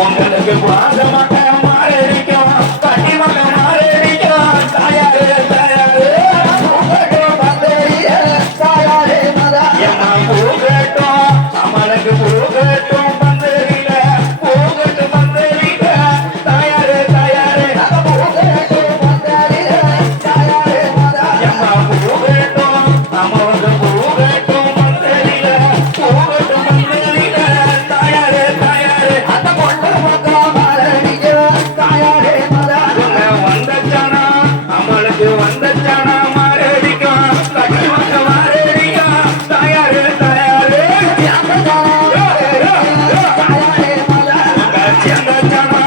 உங்களுக்கு பாத மக்கள் மாறடிக்கும் கட்டி மக்கள் Jana.